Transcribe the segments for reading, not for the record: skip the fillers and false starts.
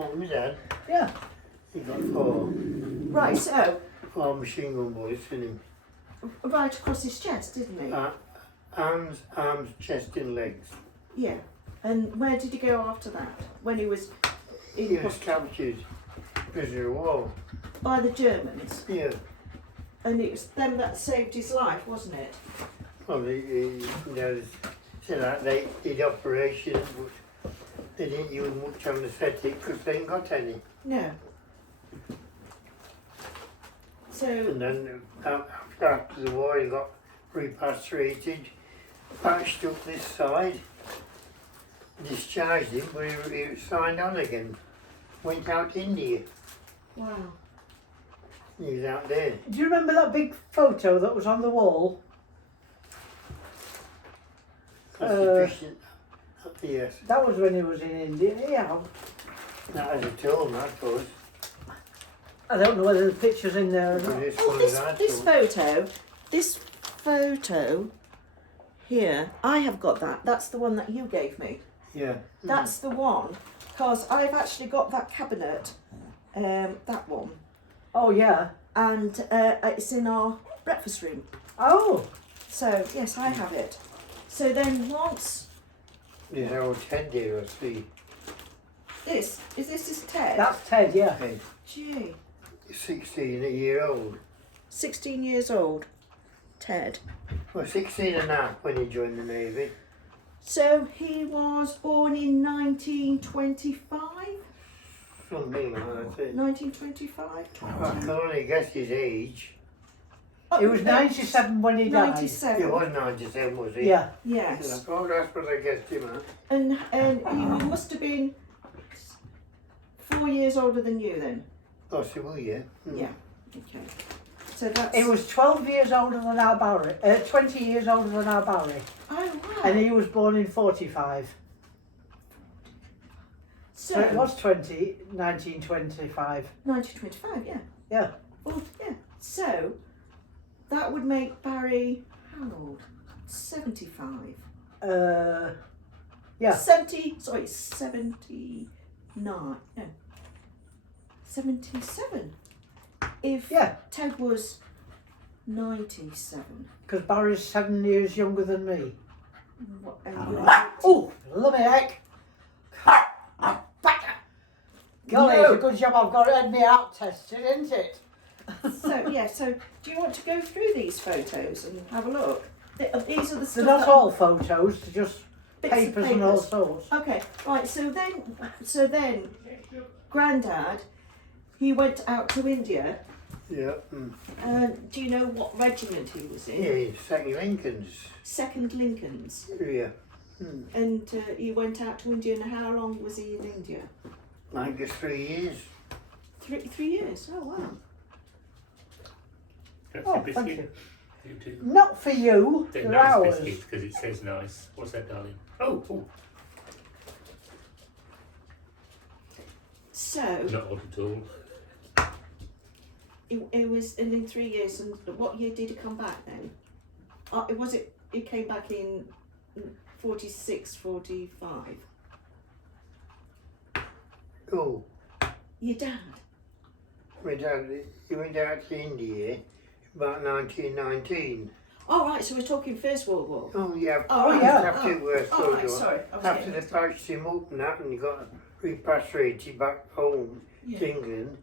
What my dad? Yeah. He got four Right, so, machine gun bullets in him. right across his chest, didn't he? Arms, chest and legs. Yeah. And where did he go after that? When he was in He was hospital? captured, prisoner of war. By the Germans. Yeah. And it was them that saved his life, wasn't it? Well, he said that they did operations, but they didn't use much anaesthetic because they ain't got any. No. So, And then after the war, he got repatriated, patched up this side, discharged him, but he signed on again. Went out to India. wow. He was out there. Do you remember that big photo that was on the wall? Constitution. Yes. That was when he was in India. Yeah. That was a told, I suppose. I don't know whether the picture's in there or But not. as Oh, far as I this photo here, I have got that. That's the one that you gave me. Yeah. That's the one, because I've actually got that cabinet, that one, Oh, yeah. and it's in our breakfast room. Oh. So, yes, I have it. So then once, There's our Ted there, I see. is this his Ted? That's Ted, yeah. Ted, Gee, 16 a year old. 16 years old, Ted. Well, 16 and a half when he joined the Navy. So he was born in 1925? Something like that. 1925? I can only guess his age. He was 97 when he died. 97. He was 97, was he? Yeah. Yes. Oh, that's what I guessed him at. And he must have been 4 years older than you then? Possible, yeah. Yeah. Okay. So that's... He was 12 years older than our Barry. 20 years older than our Barry. Oh, wow. And he was born in 45. So it was 1925. 1925, yeah. Yeah. Well, yeah. So that would make Barry how old? 75. Yeah. 79. No. 77. If Yeah. Ted was 97. Because Barry's 7 years younger than me. What, and you're Oh, lummy heck. Golly, No. it's a good job I've got it me out tested, isn't it? So yeah, so do you want to go through these photos and have a look? These are the They're stuff not that- all photos, they're just bits of papers and all sorts. Okay, right. So then, Grandad, he went out to India. Yeah. Do you know what regiment he was in? Yeah, Second Lincoln's. 2nd Lincolns. Yeah. And he went out to India. And how long was he in India? Like just 3 years. 3 years. Oh wow. That's Oh, a thank biscuit. you. You too. Not for you, They're for nice ours. biscuits because it says nice. What's that, darling? Oh, So not odd at all. it was in 3 years. And what year did he come back then? He came back in 46, 45. Oh, Your dad. my dad, he went out to India about 1919. Oh right, so we're talking First World War. Oh, yeah. Oh, yeah. After the Worst Oh World right, War. sorry. I was After getting they mixed up. patched him up and that, and he got repatriated back home to Yeah. England,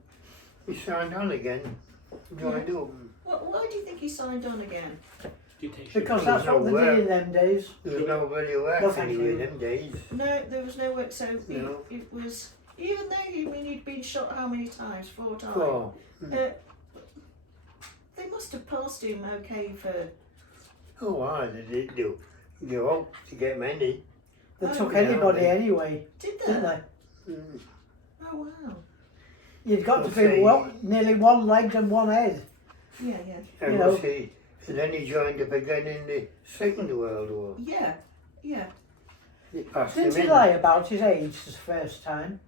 he signed on again, joined up. Why do you think he signed on again? Detention. Because that's what they did in them days. There was nobody working No, thank anyway you. them days. No, there was no work. So No. it was, even though he'd been shot how many times? 4 times. Oh, They must have passed him okay for. oh, I did do. You hope to get many. They Oh, took yeah, anybody they- anyway, Did they? didn't they? Mm. Oh wow. You've got to I'll be say- nearly one legged and one head. Yeah, yeah, And You know. was he, and then he joined up again in the Second World War. yeah, yeah. They passed Didn't him he in. lie about his age the first time?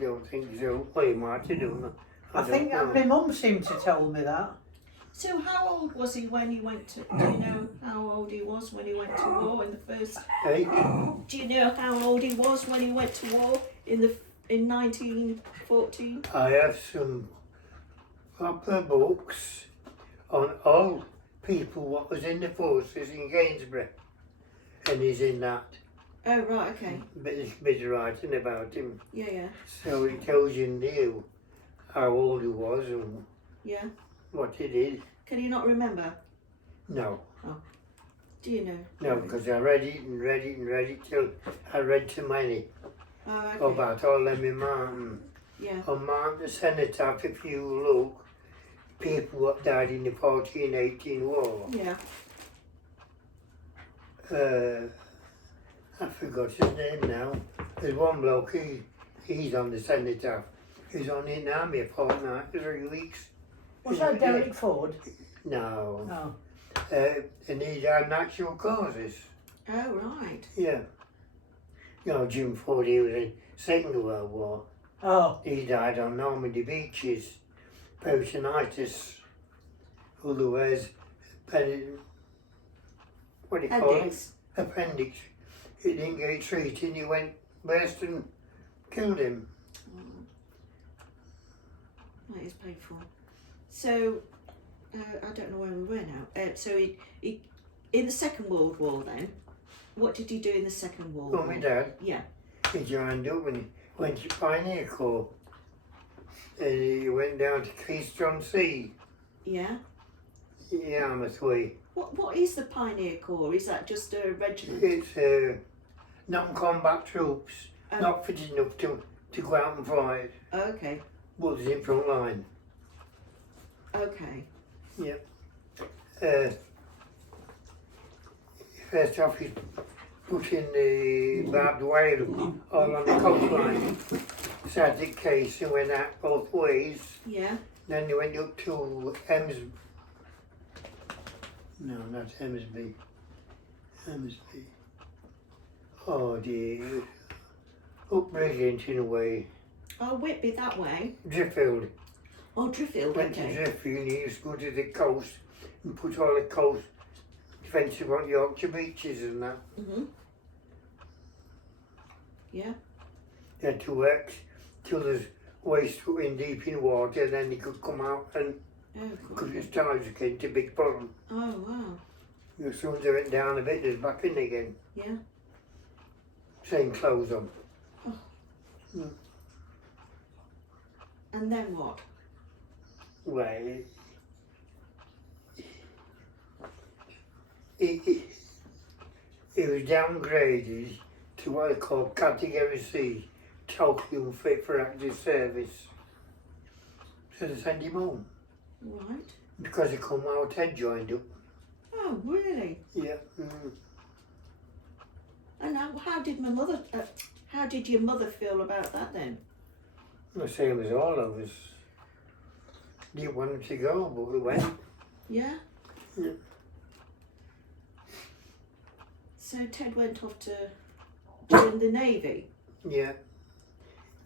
Don't think so. Well, he might have done. I think don't know. my mum seemed to tell me that. So how old was he when he went to? Do you know how old he was when he went to war in the first? Hey? Do you know how old he was when he went to war in the in 1914? I have some proper books on all people what was in the forces in Gainsborough, and he's in that. Oh, right, okay. Bit of writing about him, Yeah. so it tells you new how old he was and Yeah. what he did. Can you not remember? No, Do you know? no, because I read it and read it and read it till I read too many Oh, okay. about all them in Martin. Yeah. On Martin the Cenotaph, if you look, people what died in the 14-18 war. Yeah. I forgot his name now. There's one bloke, he's on the Cenotaph. He's only in the army a fortnight, 3 weeks. Was that Derek Ford? No. No. And he died natural causes. Oh, right. Yeah. You know, Jim Ford, he was in Second World War. Oh, He died on Normandy beaches. Peritonitis. Otherwise, what do you call it? Appendix. Appendix. He didn't get treated and he went west and killed him. Oh, that is painful. So, I don't know where we were now. So he in the Second World War then, what did he do in the Second World Oh, War? my dad, Yeah. he joined up and he went to Pioneer Corps. And he went down to Keystone Sea, Yeah. Yarmouth Way. What is the Pioneer Corps? Is that just a regiment? It's non-combat troops, Oh. not fit enough to go out and fight, Okay. but it's in front line. Okay. First off, he put in the barbed wire all on the coastline. Static case and went out both ways. Yeah. Then they went up to no, not Hemsby. Oh dear. Up Brilliant in a way. Oh, Whitby that way. Driffield. Oh, Driffield. Went to Okay. Driffield and he used to go to the coast and put all the coast defensive on Yorkshire beaches and that. Yeah. They had to work till there's waist in deep in water, and then they could come out and Oh, because God. his tides came to big problem. Oh, wow. As soon as they went down a bit, they're back in again. Yeah. Same clothes on. And then what? Well, it was downgraded to what they call Category C, totally unfit for active service. So they sent him home Right. because he come out head joined up. Oh, really? Yeah. And how did how did your mother feel about that then? The same as all of us. Didn't want him to go, but we went. Yeah? Yeah. So Ted went off to join the Navy? Yeah.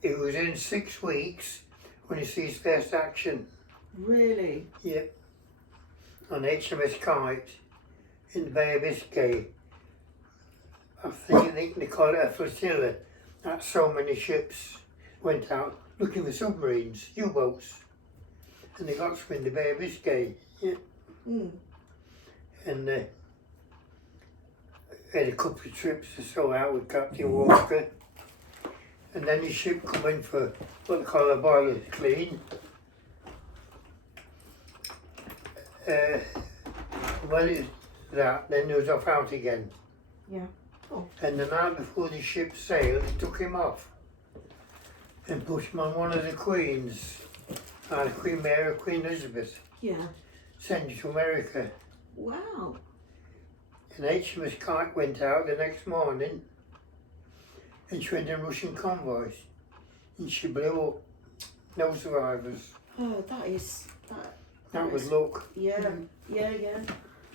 It was in 6 weeks when he sees first action. Really? Yeah. On HMS Kite in the Bay of Biscay. I think they call it a flotilla. That's so many ships went out looking for submarines, U-boats. And they got some in the Bay of Biscay. Yeah. Mm. And had a couple of trips or so out with Captain Walker. And then his ship come in for what they call a boiler clean. Well, it's that, then he was off out again. Yeah. Oh. And the night before the ship sailed, they took him off and put him on one of the queens, Queen Mary, Queen Elizabeth, Yeah. sent him to America. Wow. And HMS Kite went out the next morning and she went in Russian convoys and she blew up. No survivors. Oh, that is That was is- luck. Yeah. Yeah.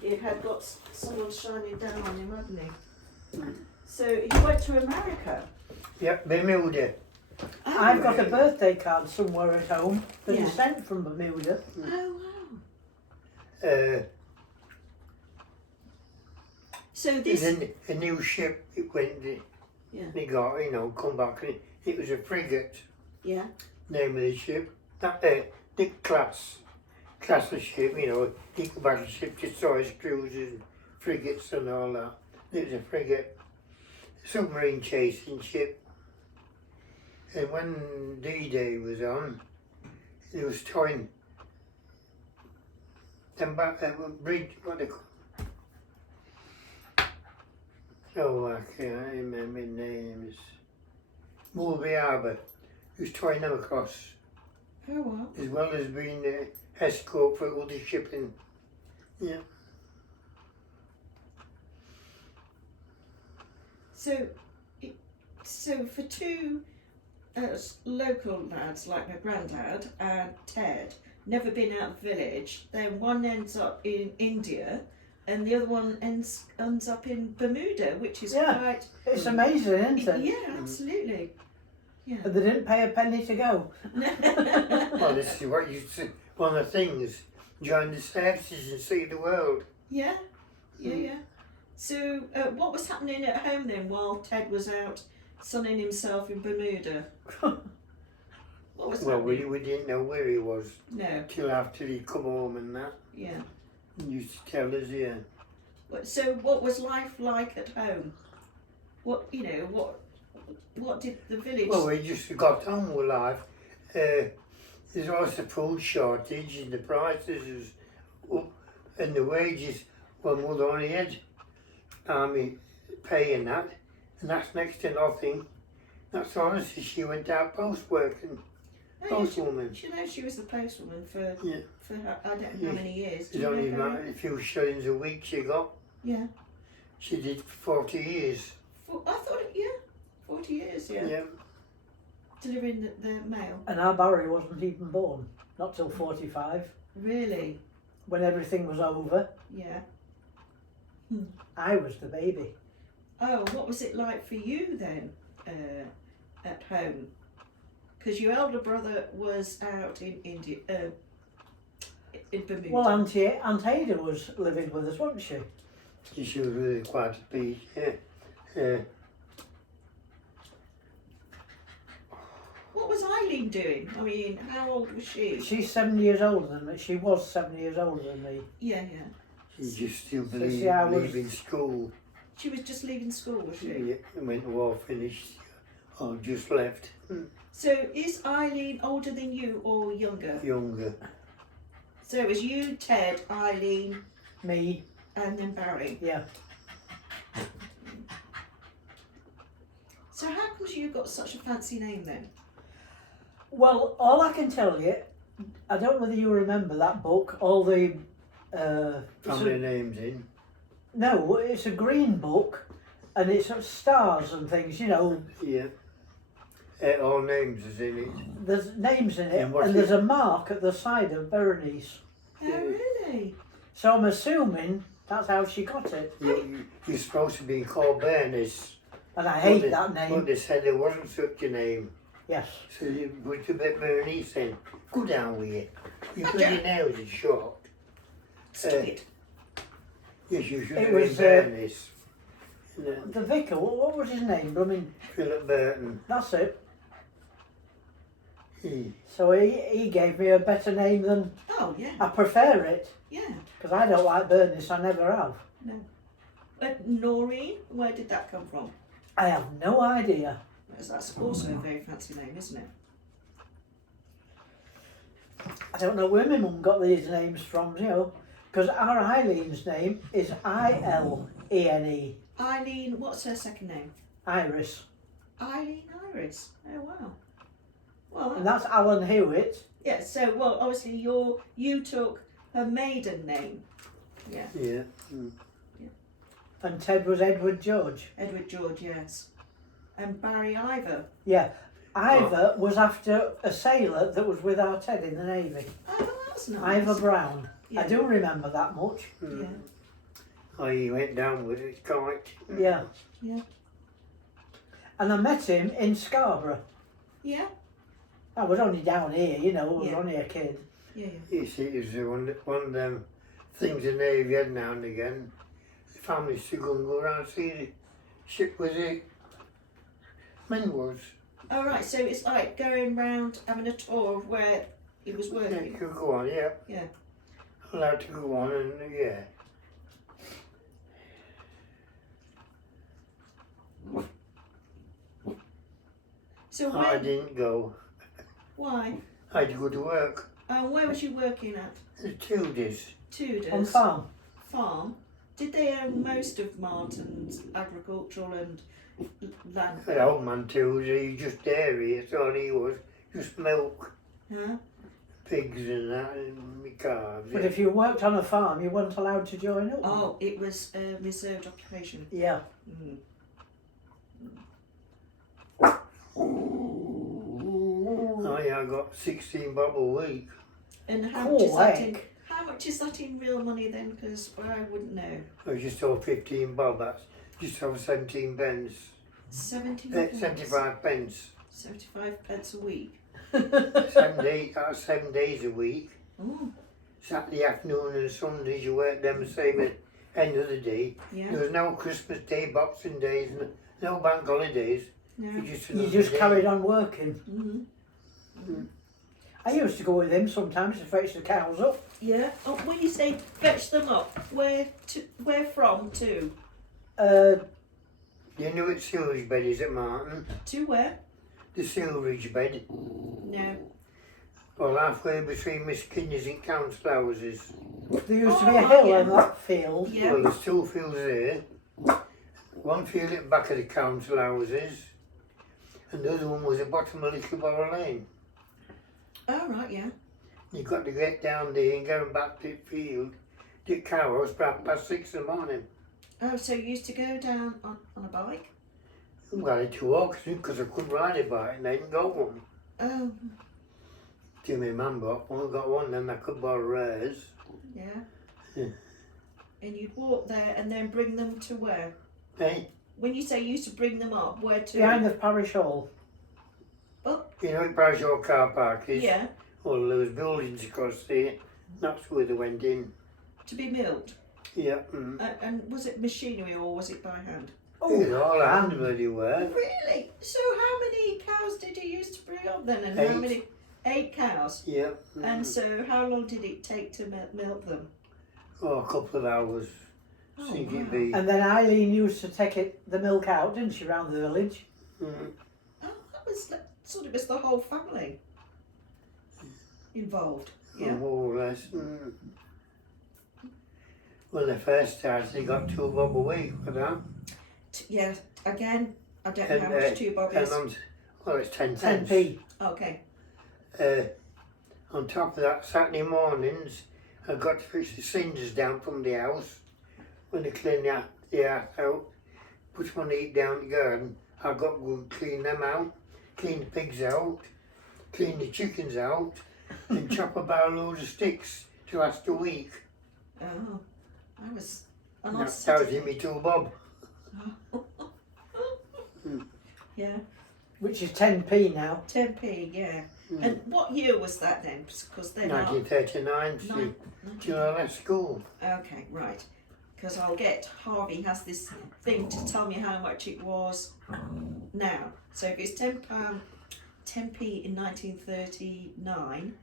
He had got someone shining down on him, hadn't he? So he went to America. Yep, Bermuda. Oh, I've got a birthday card somewhere at home that Yeah. is sent from Bermuda. Oh wow. So this. Then a new ship it went, Yeah. they got, come back and It was a frigate, Yeah. name of the ship. That the class of ship, you know, equal battleship, destroyers, cruisers, frigates and all that. It was a frigate, submarine chasing ship. And when D-Day was on, it was towing them back bridge, what they call. Oh, I can't remember names. Mulberry Harbour. He was towing them across, Oh well. as well as being escort for other shipping. Yeah. So for two local lads like my granddad and Ted, never been out of the village, then one ends up in India and the other one ends up in Bermuda, which is Yeah. quite... It's amazing, isn't it? Yeah, absolutely. Yeah. But they didn't pay a penny to go. Well, this is what you see. One of the things, join the services and see the world. Yeah, yeah. So what was happening at home then while Ted was out sunning himself in Bermuda? What was Well, happening? we didn't know where he was No, till after he'd come home and that. yeah. He used to tell us, yeah. So what was life like at home? What did the village... Well, we just got on with life. There's also food shortage and the prices was up and the wages, well, mother only had army pay and that's next to nothing. That's honestly, she went out post working, Oh, yeah, postwoman. she was the postwoman for Yeah. her, I don't know Yeah. how many years. Do It's you only remember? a few shillings a week she got. Yeah. She did 40 years. I thought, 40 years, yeah. Yeah. Delivering the mail. And our Barry wasn't even born, not till 45, Really? when everything was over. Yeah. I was the baby. Oh, what was it like for you then at home? Because your elder brother was out in India, in Bermuda. Well, Aunt Ada was living with us, wasn't she? She was really quite a big, yeah. What was Eileen doing? I mean, how old was she? She's 7 years older than me. She was 7 years older than me. Yeah. She just still So believed see, I was- leaving school. She was just leaving school, was she? Yeah, when the war finished, or just left. So is Eileen older than you or younger? Younger. So it was you, Ted, Eileen, Me, and then Barry. yeah. So how come you got such a fancy name then? Well, all I can tell you, I don't know whether you remember that book, all the... Family names in. No, it's a green book, and it's got stars and things, you know. Yeah. All names is in it. There's names in it, And what's and there's a mark at the side of Berenice. Oh, really? So I'm assuming that's how she got it. You're supposed to be called Bernice. And I hate But that But name. they said there wasn't such a name. Yes. So you put a bit Bernice in. Go down with it. Your bloody nails are short. Stupid. Yes, you should It have been was, Bernice. The vicar, what was his name? I mean, Philip Burton. that's it. He, So he gave me a better name than... Oh, yeah. I prefer it, Yeah. because I don't like Bernice, I never have. Noreen, where did that come from? I have no idea. That's also a very fancy name, isn't it? I don't know where my mum got these names from, you know, because our Eileen's name is I-L-E-N-E, Eileen, what's her second name? Iris. Eileen Iris. Oh, wow. Well, And that's Alan Hewitt. yeah, so, well, obviously you took her maiden name. Yeah, yeah. Mm. And Ted was Edward George. Edward George, yes. And Barry Ivor. Yeah. Ivor was after a sailor that was with our Ted in the Navy. Oh, that's nice. Ivor Brown. Yeah. I do remember that much. Yeah. Oh, he went down with his kite. Yeah. Yeah. And I met him in Scarborough. Yeah. I was only down here, you know, I was Yeah. only a kid. Yeah. You see, it was one of them things the Navy had now and again. The families to go and go around and see the ship was it. Men was. Oh right, so it's like going round having a tour of where he was Yeah, working. could go on, yeah. Yeah. Allowed to go on and yeah. So I where? didn't go. Why? I had to go to work. Where was you working at? The Tudors. Tudors On farm. farm. Did they own most of Martin's agricultural and land? The old man Tudor, he just dairy, that's all he was. Just milk, Huh? pigs and that, and my calves. But Yeah. if you worked on a farm, you weren't allowed to join up. Oh, it was a reserved occupation. Yeah. Mm. I got 16 bob a week. And how Cool much is that in? heck. How much is that in real money then? Because I wouldn't know. I was just over 15 bob, that's just over 17 pence. 75 pence. 75 pence a week. 7 days a week. Oh, Saturday afternoon and Sundays you work them the same at end of the day. yeah. There was no Christmas Day, Boxing Days, no bank holidays. No. You just, You another just day. carried on working. Mm-hmm. I used to go with him sometimes to fetch the cows up. Yeah. Oh, when you say fetch them up, where from to? You know what sewerage bed is at Martin? To where? The sewerage bed. No. Well, halfway between Miss Kinney's and council houses. There used to be Oh, a hill yeah. in that field. Yeah. Well, there's two fields there. One field at the back of the council houses, and the other one was at bottom of Littleborough Lane. Oh right, yeah. You've got to get down there and go back to the field. The car was past 6 in the morning. Oh, so you used to go down on a bike? Well, I had to walk because I couldn't ride a bike and I didn't got one. Oh, Till my mum got one, got one, then I could borrow hers. yeah. Yeah. And you'd walk there and then bring them to where? Hey, When you say you used to bring them up, where to? Behind the parish hall. you know what Bradshaw car park is? Yeah, Well, there was buildings across there. That's where they went in. to be milked. Yeah. Mm. And was it machinery or was it by hand? It was all hand and bloody work. Really? So how many cows did you used to bring up then? And how 8. many? 8 cows. Yeah. Mm. And so how long did it take to milk them? Oh, a couple of hours. Oh, Think wow. it'd be. And then Eileen used to take the milk out, didn't she, round the village? Mm. Oh, that was sort of was the whole family involved. Yeah. More or less. Mm. When they first started, they got 2 bob a week for that. Yeah. Again, I don't know And, how much 2 bob is. Well, it's 10 cents. 10p. Okay. On top of that, Saturday mornings, I got to fish the cinders down from the house. When they clean the house out, put them on the heat down the garden. I got to go and clean them out, clean the pigs out, clean the chickens out, and chop about a load of sticks to last a week. Oh, I was. That, On that was Saturday. in me 2 bob. Yeah. Which is 10p now. 10p. Yeah. Mm. And what year was that then? Because they're not. 1939, see, Nine- till I left school. Okay, right. Because I'll get Harvey has this thing to tell me how much it was now. So if it's £10, 10p in 1939,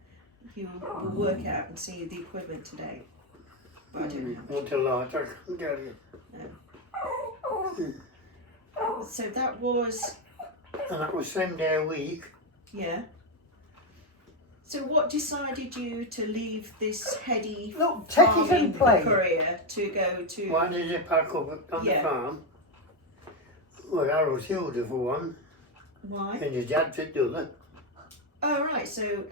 you will work out and see the equivalent today. But I don't know. Want a lot, I can tell you. So that was, And that was 7 day a week. yeah. So what decided you to leave this heady Look, take it farming and play. career to go to? Why did they pack up on Yeah. the farm? Well, Harold Hilda for one, Why? and his dad for the other. Oh right. So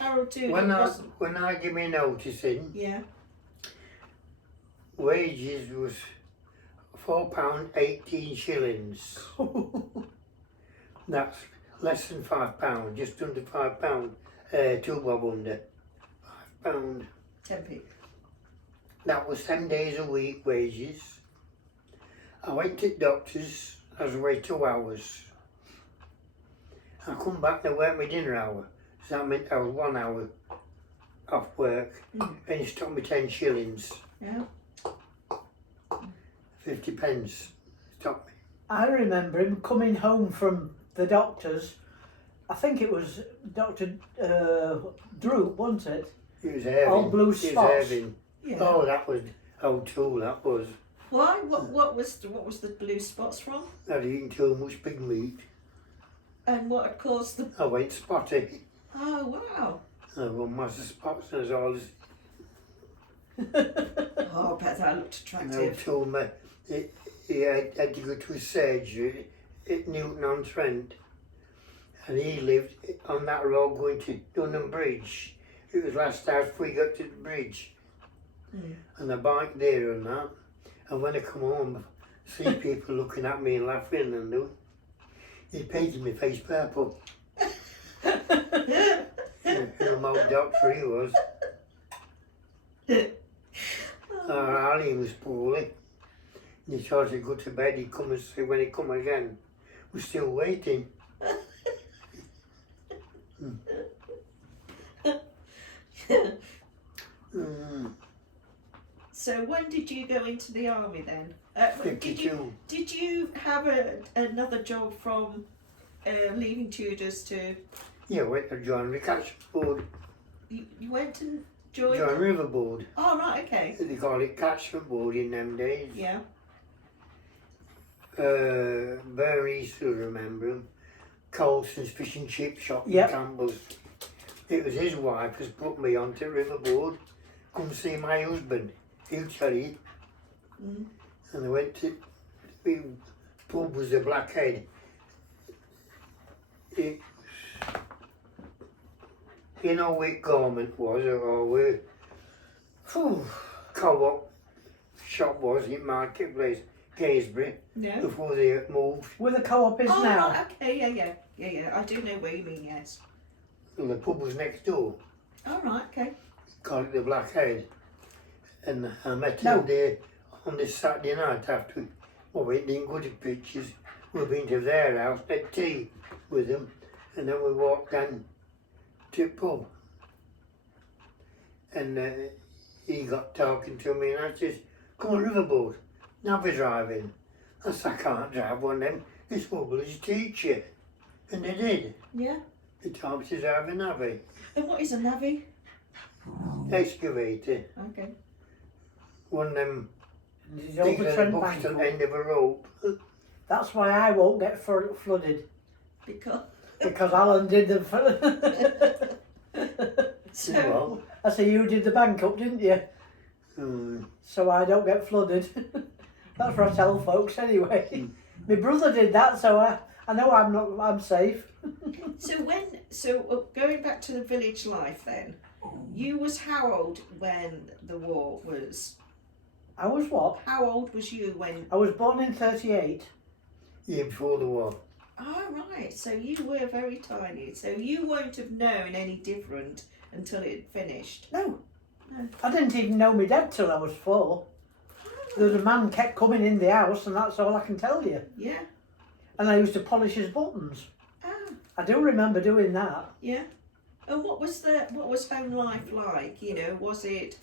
Harold too. When I give me notice in, Yeah. wages was £4.18 shillings. That's less than £5, just under £5. 2 bob under £5. 10p. That was 7 days a week wages. I went to the doctor's, I was away 2 hours. I come back and work my dinner hour. So that meant I was 1 hour off work, Mm. and he stopped me 10 shillings, Yeah. 50 pence. Stopped me. I remember him coming home from the doctor's I think it was Dr. Droop, wasn't it? It was Irving. All blue It was spots. Irving. Yeah. Oh, that was O'Toole, that was. Why? What was the blue spots from? I'd eaten too much big meat. And what had caused the? I went spotty. Oh wow! I got massive spots and all this. Oh, I bet that looked And attractive. O'Toole, he had to go to his surgery at Newton-on-Trent. And he lived on that road going to Dunham Bridge. It was last house before he got to the bridge. Mm. And the bike there and that. And when I come home, see people looking at me and laughing and do. He painted my face purple. An old doctor he was. Ali was poorly. And he tried to go to bed, he'd come and say when he come again. We're still waiting. Mm, So when did you go into the army then? Did 52. you have another job from leaving Tudors to? Yeah, went to join the catch board, You went and joined. join river board. Oh right, okay. They call it catchment board in them days. Yeah. Very easy to remember him. Colson's fish and chip shop in Yep. Campbell's. It was his wife has put me onto riverboard. Come see my husband. He'll tell you. Mm. And I went to the pub was a Blackhead. It, you know where Garment was or where Co-op shop was in Marketplace, Gaysbury, No. before they moved. Where the co-op is Oh now. right, okay, yeah. I do know where you mean. Yes. And the pub was next door. All right, okay. Called it the Blackhead. And I met No. him there on this Saturday night after we didn't go to pictures. We've been to their house, had tea with them, and then we walked down to the pub. And he got talking to me and I says, come on riverboat, navvy driving. I said, I can't drive one of them, this will teach you. And they did. Yeah. They taught me to drive a navvy, And what is a navvy? excavator. Okay. One of them He's things over that Trent books Bank to the up. end of a rope. That's why I won't get flooded, Because because Alan did the. so Well, I say you did the bank up, didn't you? So I don't get flooded. That's what I tell folks anyway. My brother did that, so I know I'm safe. so going back to the village life then, you was how old when the war was? I was what? How old was you when? I was born in 38. year before the war. Oh right, so you were very tiny, so you won't have known any different until it finished. No. No. I didn't even know my dad till I was 4. There was a man kept coming in the house, and that's all I can tell you. Yeah. And I used to polish his buttons. Ah, I do remember doing that. yeah. And what was home life like? You know, was it?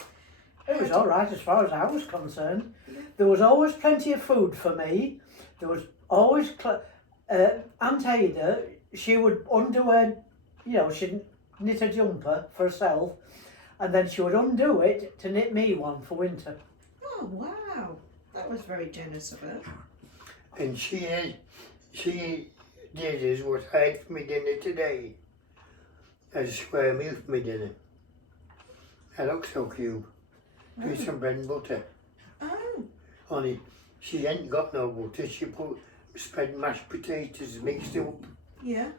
It was all right as far as I was concerned. There was always plenty of food for me. There was always Aunt Ada. She would undo her, she'd knit a jumper for herself, and then she would undo it to knit me one for winter. Oh wow, that was very generous of her. And she did is what I had for my dinner today. I had a square meal for my dinner. An oxo cube with some bread and butter. Oh, Only she ain't got no butter. She spread mashed potatoes mixed up. yeah.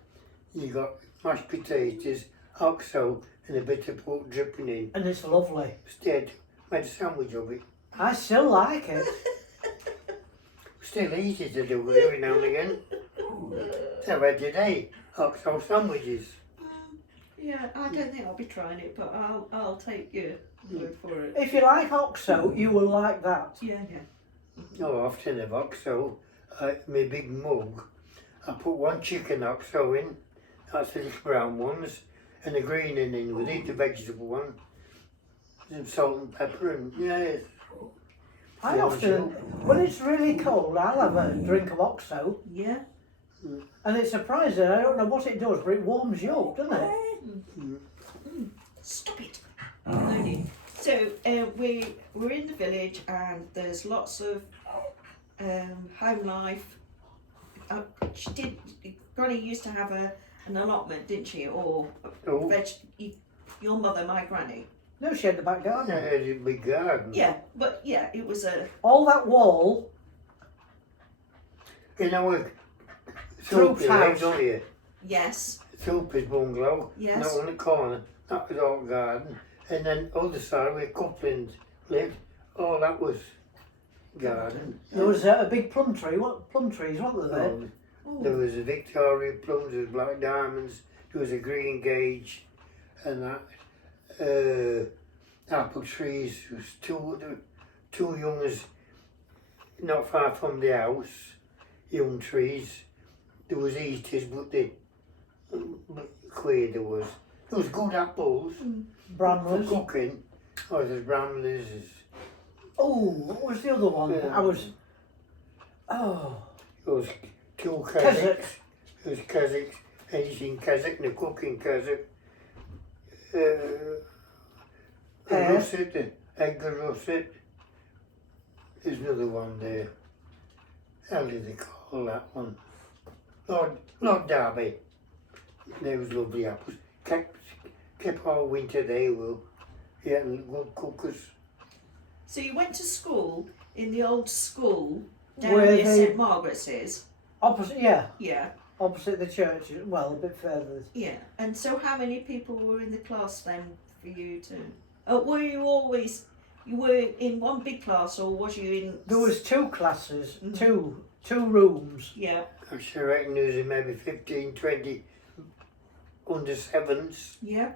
You got mashed potatoes, oxo, and a bit of pork dripping in. And it's lovely. Instead, made a sandwich of it. I still like it. Still easy to do every now and again. So I've had today, oxo sandwiches. Yeah, I don't think I'll be trying it, but I'll take your word for it. If you like oxo, you will like that. Yeah. No, often have oxo. My big mug, I put one chicken oxo in, that's the little brown ones, and the green in with it, the vegetable one. Some salt and pepper and yes. I often, when it's really cold, I'll have a drink of oxo. Yeah. And it's surprising, I don't know what it does, but it warms you up, doesn't it? Stop it. Only. So we're in the village and there's lots of home life. Granny used to have an allotment, didn't she? Or Oh, your mother, my granny. No, she had the back I garden. had a big garden. Yeah, but yeah, it was a All that wall, You know what? Thrope's house. Don't you? yes, Thrope's bungalow. Yes. That on the corner. That was all garden. And then other side where Couplings lived, all that was garden. there was a big plum tree. What plum trees, weren't there? There was a Victoria plums, there was black diamonds, there was a green gauge, and that. Apple trees was two youngers not far from the house, young trees. There was Easters, but clear there was. There was good apples for Bramley's. cooking. Oh, there's Bramley's. Oh, what was the other one? Yeah. There was two Kazakhs. Kazakh. There was Kazakhs, anything Kazakh, and a cooking Kazakh. Pear. Russet, Edgar Russet. There's another one there. How did they call that one? Lord Derby. There was lovely apples. Kept all winter they will. Yeah, and good cookers. So you went to school in the old school down Where near they- St Margaret's is. Opposite, yeah, Yeah, opposite the church. Well, a bit further. yeah. And so how many people were in the class then for you to? Were you always? You were in one big class, or was you in? There was two classes, Mhm. two rooms. Yeah, I should reckon there was maybe 15, 20 under sevens, yeah.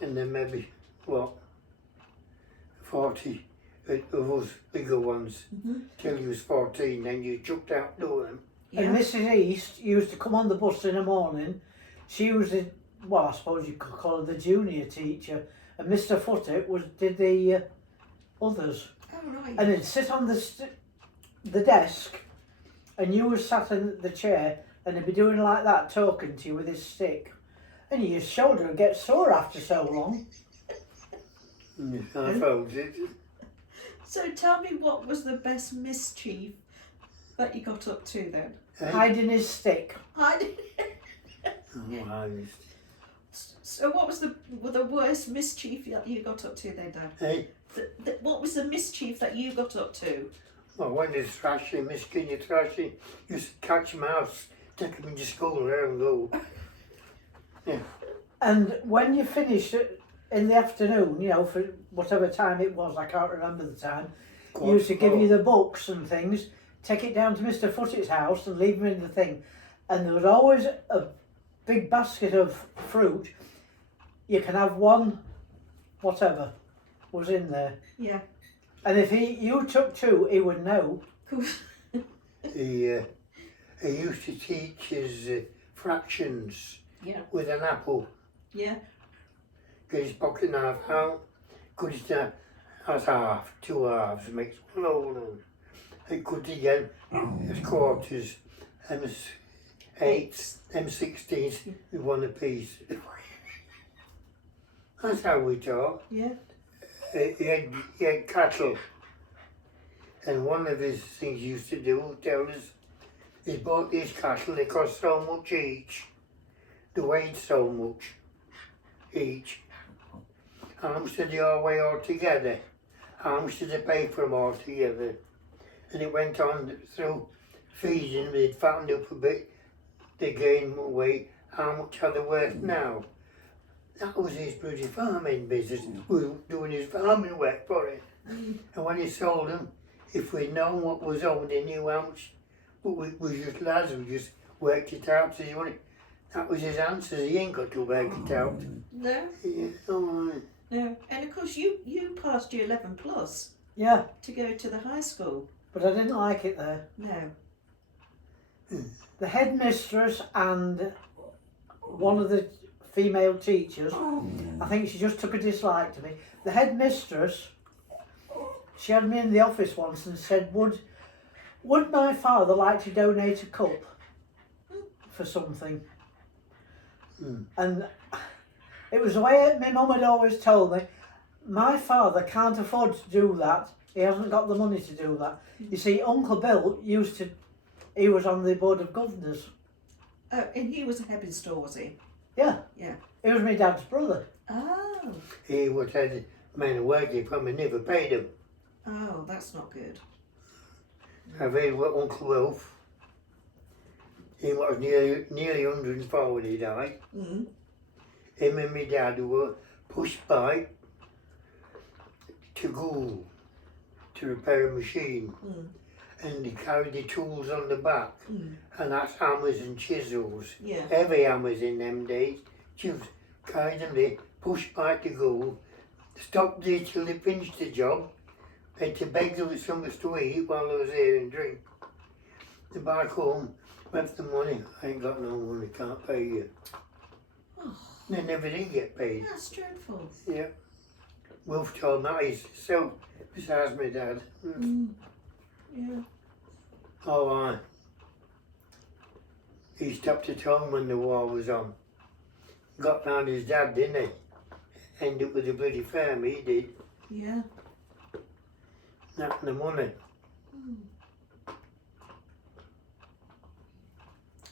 and then maybe, what, 40 of us bigger ones. Mhm. Till you was 14, then you chucked out to them. Yeah. And Mrs. East used to come on the bus in the morning. She was the, well, I suppose you could call her the junior teacher, and Mr. Foote did the others. Oh right. And he'd sit on the desk, and you were sat in the chair, and he'd be doing like that, talking to you with his stick, and your shoulder would get sore after so long. I felt it. So tell me, what was the best mischief that you got up to then? Eh? Hiding his stick. I. Oh, I used So what was the worst mischief that you got up to then, Dad? Hey, What was the mischief that you got up to? well, when they're thrashing, Miss Skinny thrashing, you used to catch mouse, take them into school there and go. And when you finished it in the afternoon, you know, for whatever time it was, I can't remember the time, he used to give you the books and things, take it down to Mr. Foote's house and leave them in the thing. And there was always a big basket of fruit. You can have one, whatever was in there. Yeah. And if you took two, he would know. He used to teach his fractions Yeah. with an apple. Yeah. Get his pocket knife out, cut it down as half, two halves, makes one hole in. And cut it again as quarters, and as eights, them 16s with one apiece. That's how we talk. Yeah. He had cattle, and one of his things he used to do, tell us, he bought these cattle, they cost so much each, they weighed so much each. How much did they all weigh all together? How much did they pay for them all together? And it went on through feeding them, they'd fattened up a bit, they gained more weight, how much are they worth now? That was his bloody farming business. We were doing his farming work for it. And when he sold them, if we'd known what was owed, they knew how much. But we were just lads, we just worked it out. So that was his answer. He ain't got to work it out. No. Yeah, oh, No. And of course, you passed your 11 plus Yeah, to go to the high school. but I didn't like it there. No. The headmistress and one of the female teachers, I think she just took a dislike to me. The headmistress, she had me in the office once and said, would my father like to donate a cup? for something. Mm. And it was the way my mum had always told me, my father can't afford to do that. He hasn't got the money to do that. You see, Uncle Bill he was on the Board of Governors. Oh, and he was a Hebbin store, was he? Yeah. Yeah. He was my dad's brother. Oh. He was had men working for me, never paid him. Oh, that's not good. I've heard what Uncle Wilf, he was nearly 104 when he died. Mm. Him and my dad were pushed by to go to repair a machine, Mm. and they carried the tools on the back, Mm. and that's hammers and chisels, Yeah. heavy hammers in them days. Just carried them there, pushed by to go, stopped there till they finished the job, had to beg them for something to eat while I was there and drink. Then back home, left the money, I ain't got no money, can't pay you. Oh, They never did get paid. that's dreadful. Yeah. Wolf told me himself, besides my dad. Mm. Yeah. Oh, aye. He stopped at home when the war was on. Got round his dad, didn't he? Ended up with a bloody firm, he did. Yeah. Not the money.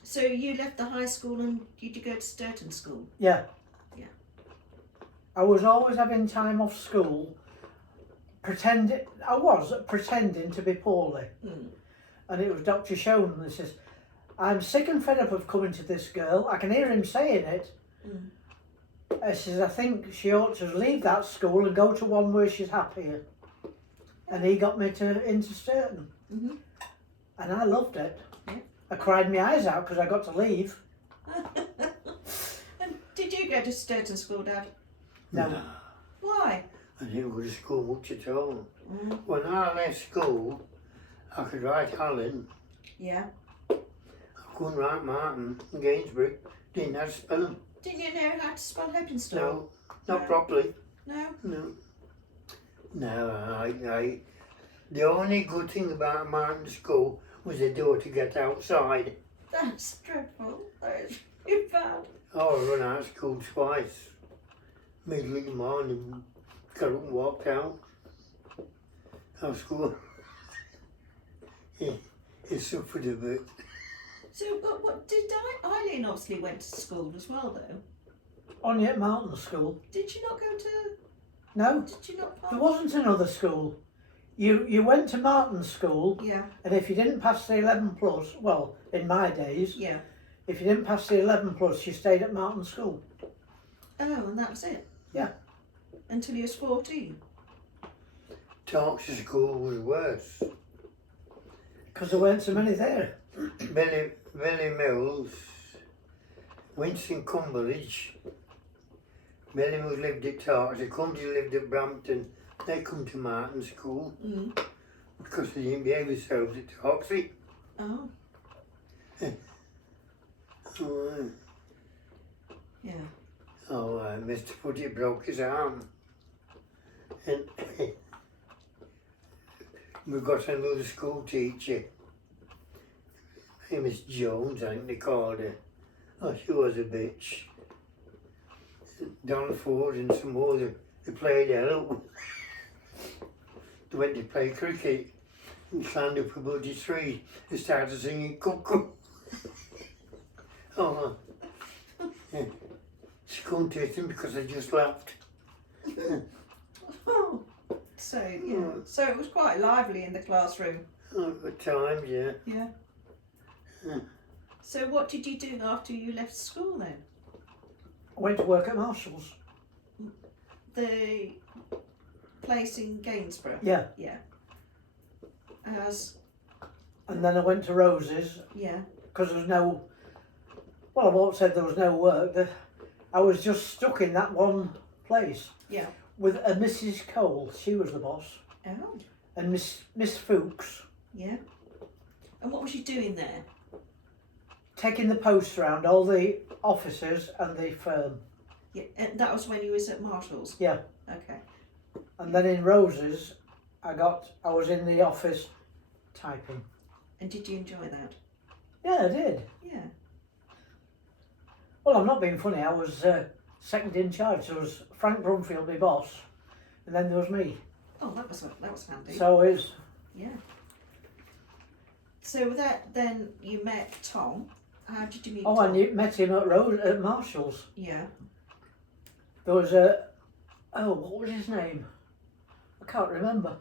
So you left the high school and did you go to Sturton School? Yeah. Yeah. I was always having time off school, pretending to be poorly. Mm. And it was Dr. Schoen that says, I'm sick and fed up of coming to this girl. I can hear him saying it. Mm. I says, I think she ought to leave that school and go to one where she's happier. And he got me into Sturton. Mm-hmm. And I loved it. Yeah. I cried my eyes out because I got to leave. And did you go to Sturton School, Dad? No. Why? I didn't go to school much at all. Mm. When I left school, I could write Holland. Yeah. I couldn't write Martin and Gainsborough. Didn't have to spell them. Didn't you know how to spell Hebbinstone? No, not No. properly. No? No. No, the only good thing about Martin School was the door to get outside. That's dreadful. That is really bad. Oh, I run out of school twice. Middle of the morning, got up and walked out of school. He suffered a bit. So what did Eileen obviously went to school as well though? Only at Martin School. Did you not go to, No, did you not? there wasn't another school. You went to Martin School, Yeah, and if you didn't pass the 11 plus, well, in my days, yeah. if you didn't pass the 11 plus, you stayed at Martin School. Oh, and that was it? Yeah. Until you was 14? Talks to school was worse. Because there weren't so many there. Billy Mills, Winston Cumberledge, Billy Mills lived at Talks, the Cumberledge lived at Brampton. They come to Martin School Mm. because they didn't behave themselves at Toxie. Oh, yeah. Mr. Footy broke his arm. And we got another school teacher. Her name is Jones, I think they called her. Oh, she was a bitch. Don Ford and some more, they played out. They went to play cricket and climbed up a bloody tree and started singing cuckoo. Yeah. She couldn't hit him because I just laughed. Oh. So, yeah. So it was quite lively in the classroom. At times, yeah. Yeah. Yeah. So what did you do after you left school then? I went to work at Marshall's. The place in Gainsborough? Yeah. Yeah. As, And then I went to Rose's yeah. because there was no, well, I won't say there was no work. I was just stuck in that one place. Yeah. With a Mrs. Cole, she was the boss, Oh, and Miss Fuchs, yeah. And what was you doing there? taking the posts around all the offices and the firm. Yeah, and that was when you was at Marshall's? Yeah. Okay. And then in Rose's, I was in the office typing. And did you enjoy that? Yeah, I did. Yeah. Well, I'm not being funny. I was second in charge. There was Frank Brumfield, my boss, and then there was me. Oh, that was handy. So it's Yeah. So that then you met Tom. How did you meet oh, Tom? and you met him at Marshall's. Yeah. There was a what was his name? I can't remember.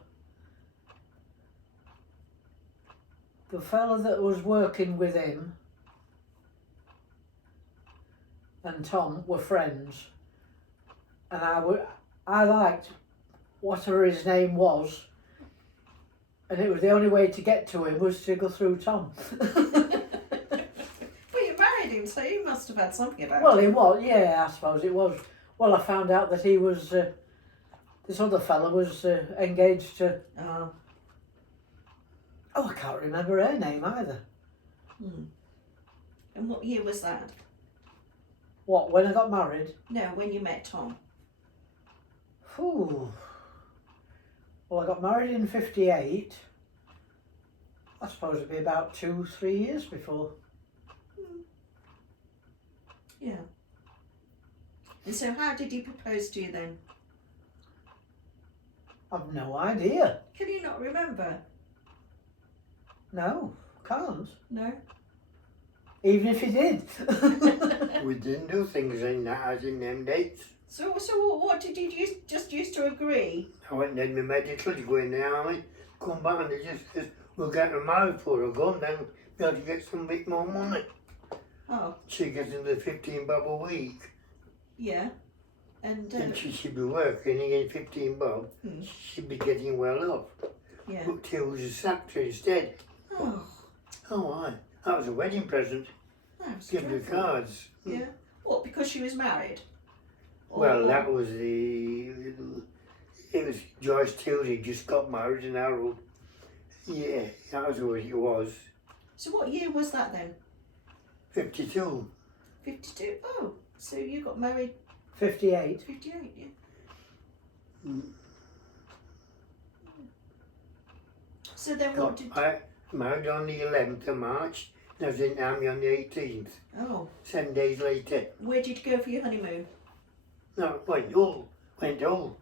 The fella that was working with him and Tom were friends, and I liked whatever his name was, and it was the only way to get to him was to go through Tom. Well, you married him, so you must have had something about Well, him. it was, yeah, I suppose it was. Well, I found out that he was, this other fella was engaged to, Oh. I can't remember her name either. Hmm. And what year was that? What, when I got married? No, when you met Tom. Whew. Well, I got married in 58. I suppose it'd be about 2-3 years before. Yeah. And so how did he propose to you then? I've no idea. Can you not remember? No, can't. No? Even if he did. We didn't do things in that as in them dates. So what did you just used to agree? I went and did my medical to go in the army, come back and they just says, we'll get her married for a gun, then be able to get some bit more money. Oh, She gets into 15 bob a week, yeah. And and she should be working and getting 15 bob. Hmm. She'd be getting well off. yeah. But she was a sacked instead. Oh, Oh, aye. That was a wedding present. that was Give her dreadful. cards. Yeah. What, because she was married? Well, Or- that was the. It was Joyce Tuesday just got married in Harold. Yeah, that was what it was. So what year was that then? 52. 52? Oh, so you got married 58. 58, yeah. Mm. So then what Got did... married on the 11th of March. And I was in the army on the 18th. Oh, 7 days later. where did you go for your honeymoon? No, went Hull. Went Hull.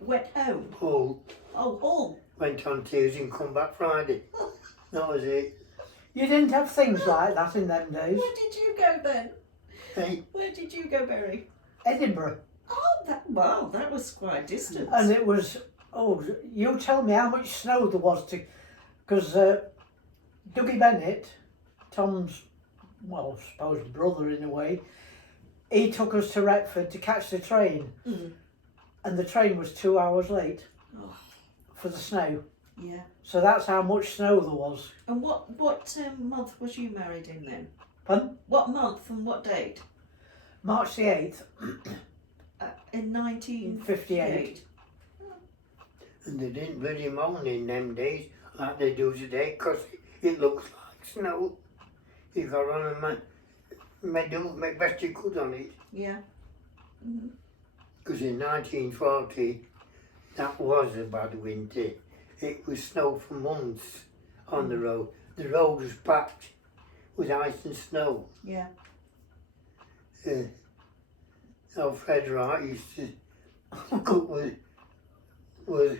Went home. Hull. Oh, Hull. Went on Tuesday and come back Friday. That was it. You didn't have things like that in them days. Where did you go then? Hey, Where did you go, Barry? Edinburgh. Oh, wow, that was quite a distance. And it was, oh, you tell me how much snow there was to, because Dougie Bennett, Tom's, well, I suppose brother in a way, he took us to Retford to catch the train, Mm. and the train was 2 hours late Oh, for the snow. yeah. So that's how much snow there was. And what month was you married in then? Pardon? What month and what date? March the 8th, In 58. and they didn't bloody moan in them days like they do today because it looks like snow. You got on and make best you could on it. Yeah. Mm-hmm. Because in 1940, that was a bad winter. It was snow for months on the road. The road was packed with ice and snow. Yeah. Fred Wright used to cook with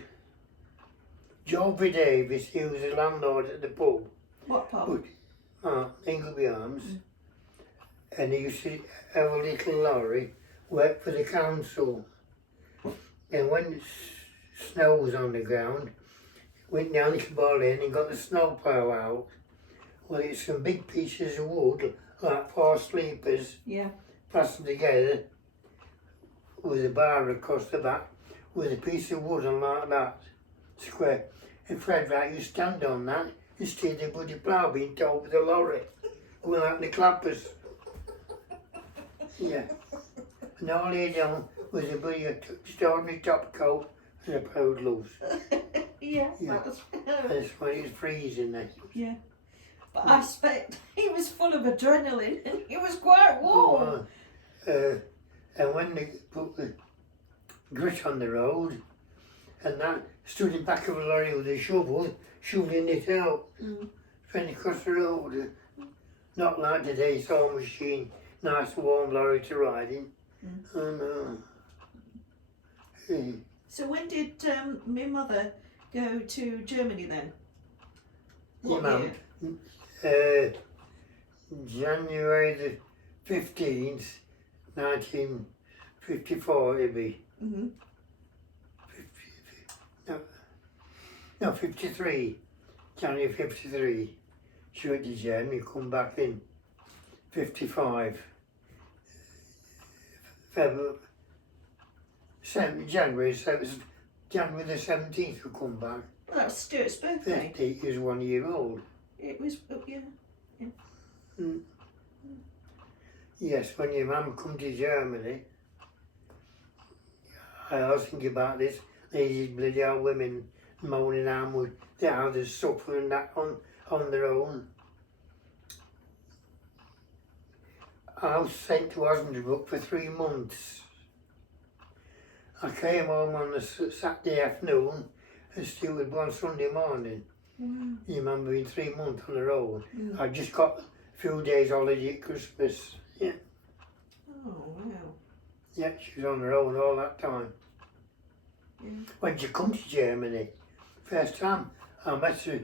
Joby Davis. He was a landlord at the pub, What pub? Ingleby Arms, and he used to have a little lorry, work for the council. And when snow was on the ground, went down to Cabal Lane and got the snow plough out. Well, it's some big pieces of wood, like 4 sleepers, Yeah. fastened together with a bar across the back, with a piece of wood and like that, square. And Fred Wright used to stand on that and steer the bloody plough being towed with the lorry, going out the clappers. Yeah. And all he had on was a bloody just ordinary top coat and a pair of gloves. Yeah. Yeah. That was. That's when it was freezing then. Yeah. But I expect he was full of adrenaline and he was quite warm. And when they put the grit on the road, and that stood in back of a lorry with a shovel, shoveling it out, Mm. trying across the road. Not like today's saw machine, nice warm lorry to ride in. And So when did my mother go to Germany then? What Mum. year? January the 15th, 1954 it'd be. Mm-hmm. No, 53. January 53. She went to Germany, come back in 55. February, January, so it was January the 17th we come back. Well, that was Stuart's birthday. 50 is 1 year old. It was, yeah. Yes, when your mum come to Germany, I was thinking about this, these bloody old women moaning how they suffer and that on their own. I was sent to Osnabrück for 3 months. I came home on a Saturday afternoon and still was born Sunday morning. Wow. You remember being 3 months on the road. Mm. I just got a few days holiday at Christmas. Yeah, Oh, wow. yeah, she was on her own all that time. Yeah. When she come to Germany, first time I met her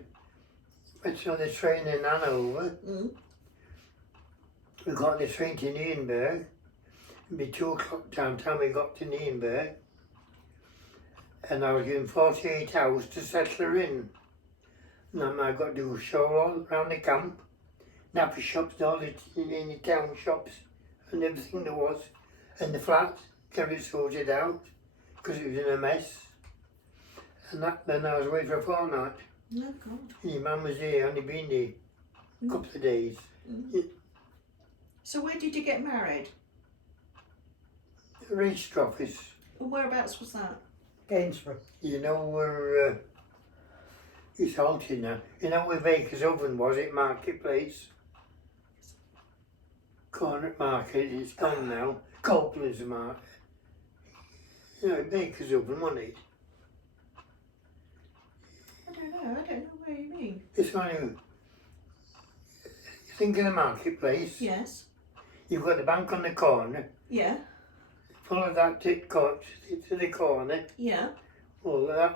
on the train in Hanover. Mm. We got on the train to Nuremberg. It'd be 2 o'clock time we got to Nuremberg. And I was given 48 hours to settle her in. And then I got to do a show all around the camp, nappy shops and all in the town shops and everything there was. And the flat, get it sorted out, because it was in a mess. And then I was away for a fortnight. Oh, God. And your mum was there, only been there a couple of days. So where did you get married? The register office, And whereabouts was that? Gainsborough. you know where it's halted now. You know where Baker's Oven was at Marketplace? Corner at Market, it's gone now. Copeland's Market. You know, Baker's Oven, wasn't it? I don't know where you mean. It's only, you think of the Marketplace, Yes. you've got the bank on the corner, Yeah. follow that to the corner. Yeah. Well,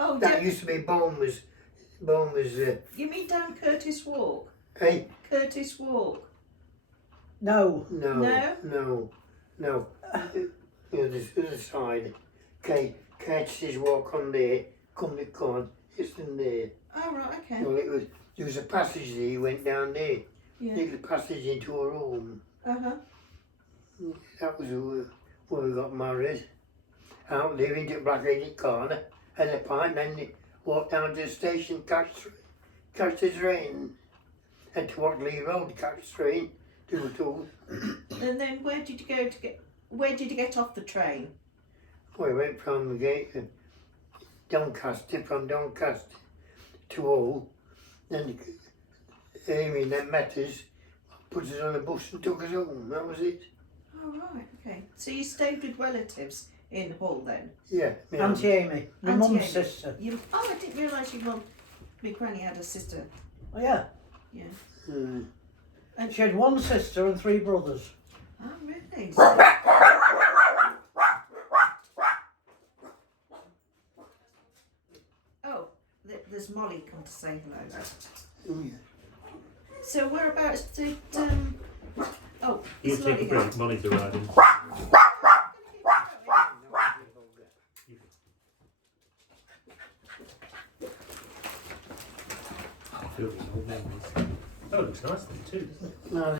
Oh, that yeah. used to be Bournemouth, You mean down Curtis Walk? hey, Curtis Walk. No, no, No? no. The other side, Curtis's Walk on there, come the corner, it's in there. Oh, right, okay. Well, there was a passage there, you went down there, Yeah. little passage into a room. Uh-huh. That was where we got married. Out there into Blackheaded Corner, had a pint, then they walked down to the station, catch the train. Had to walk Lee Road, catch the train, do it all. And then where did you get off the train? We went from the gate to Doncaster, from Doncaster to Hull. Then Amy and them met us, put us on a bus and took us home. That was it. Oh, right, okay. So you stayed with relatives in Hull then? Yeah. Auntie Amy, my Auntie mum's Amy. sister. Oh, I didn't realise your mum, my granny had a sister. Oh, yeah. Yeah. And she had 1 sister and 3 brothers. Oh, really? Oh, there's Molly come to say hello. Oh, yeah. So whereabouts did, oh, You it's take a Lolly. break, Molly's arriving. I feel these old memories. Oh, it looks nice then too, doesn't it? No,